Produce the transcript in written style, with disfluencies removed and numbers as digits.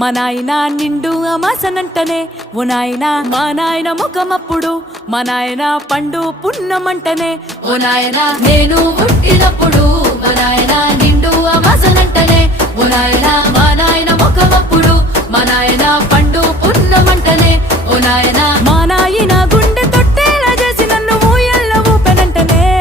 మా నాయన నిండు అమాసనంటనే ఓ నాయన మా నాయన ముఖమప్పుడు మా నాయన పండు పున్నమంటనే ఓ నాయన నేను పుట్టినప్పుడు మా నాయన నిండు అమాసనంటనే ఓ నాయన మా నాయన ముఖమప్పుడు మా నాయన